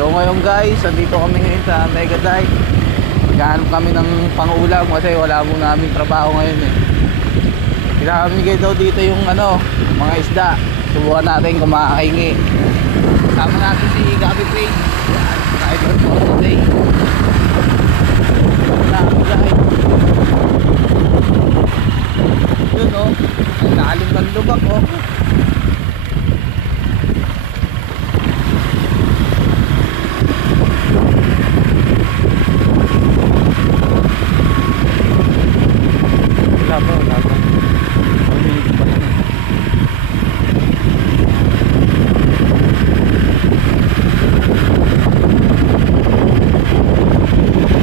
So ngayon guys, andito kami ngayon sa Mega Dike. Maghahanap kami ng pang-ulam kasi wala mo namin trabaho ngayon eh. Pinamigay daw dito yung mga isda. Subukan natin kung makakaingi. Kasama natin si Gabi Play. Driver for today. Wala kami guys. Yun oh, nakalim ng lubak oh. Wala pa.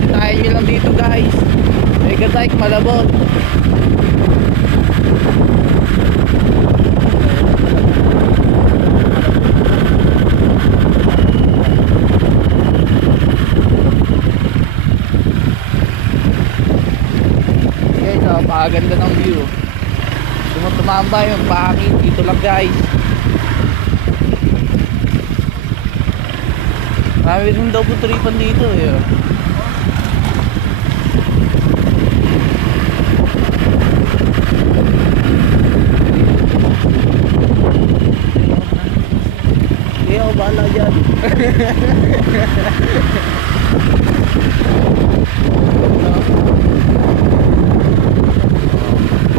Tayo nyo lang dito guys. Mega Dike Malabon. Napakaganda ng view. Tumambay yung pangit dito lang guys. Marami rin daw putripan dito eh. Hindi ako bahala dyan.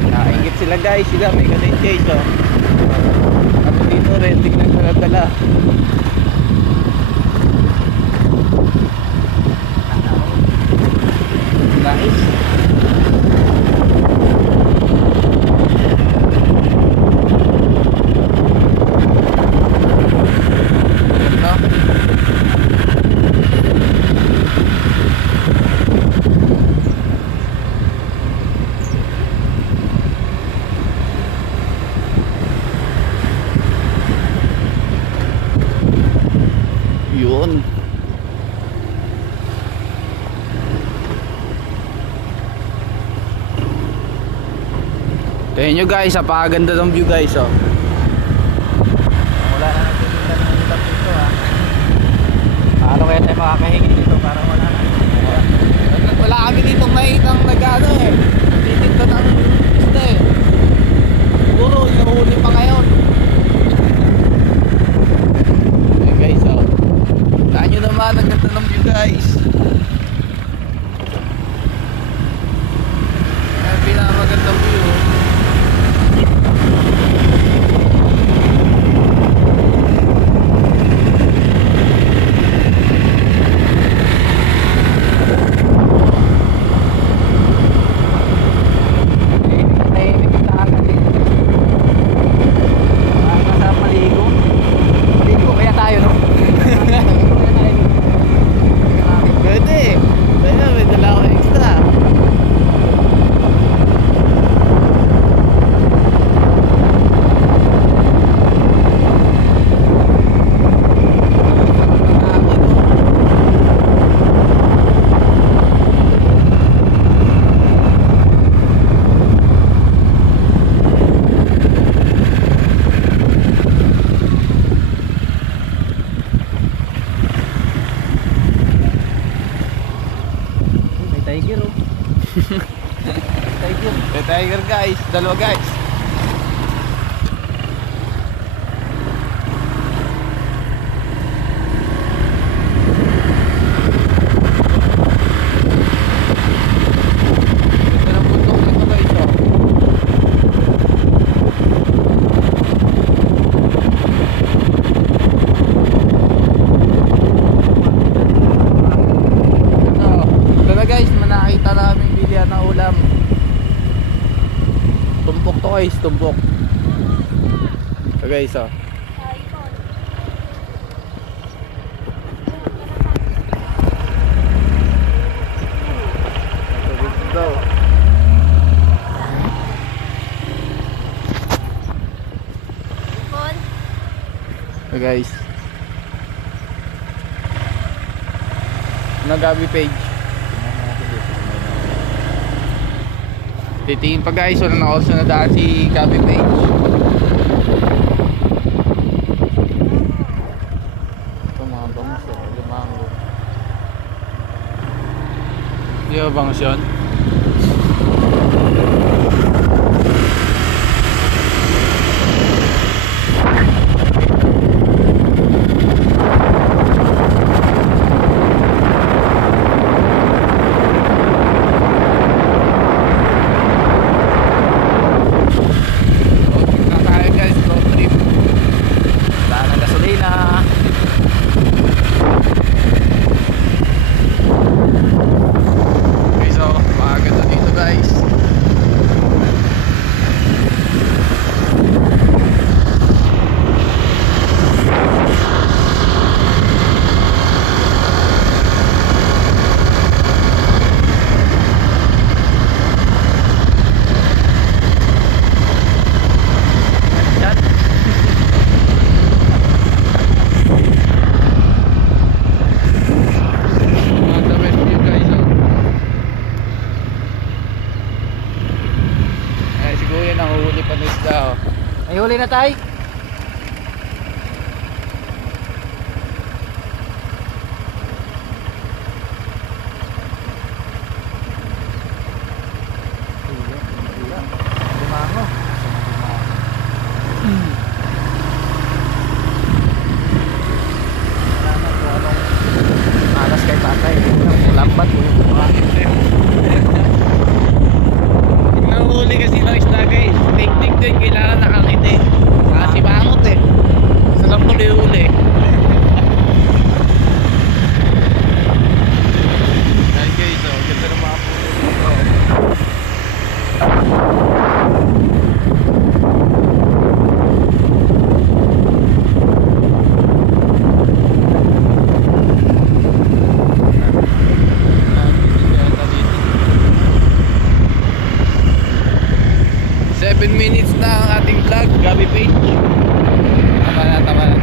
Naingit sila guys, sila may ganun chase oh. Kami dito renting ng dala-dala. Nice. Yun. Tingnan nyo guys, napakaganda ng view guys oh. Wala na nagtitinda ng ulam dito ha. Paano kaya tayo makakahingi dito para wala na. Wala kami dito makitang nag-ano eh. Titinda ng isda eh. Siguro inuhuli pa ngayon. Okay guys oh. Taan nyo naman, ang ganda ng view guys. Ang pinakamagandang view. Tiger oh. Tiger guys, dalawa guys. Ito na bundok nito guys oh. Guys, manakita namin bilihan ng ulam. Tumpok to guys, tumpok. So guys oh. So guys, Gabi page. Titingin pa guys, wala na also nadaan si Gabi page. Ito mga Ang bangus o, limango. Di ba bangus yun? May huli na tayo. Limango. Salamat po anong alas kay tatay. Lambat po yung mga. Nahuli kasi ng isda guys. Technique din, kailangan nakangiti. Kasi bangot eh. Sarap huli-huli. Ayan guys, oh, ganda ng mga puno dito. Minutes na ang ating vlog, Gabi Page. Tama na, tama na.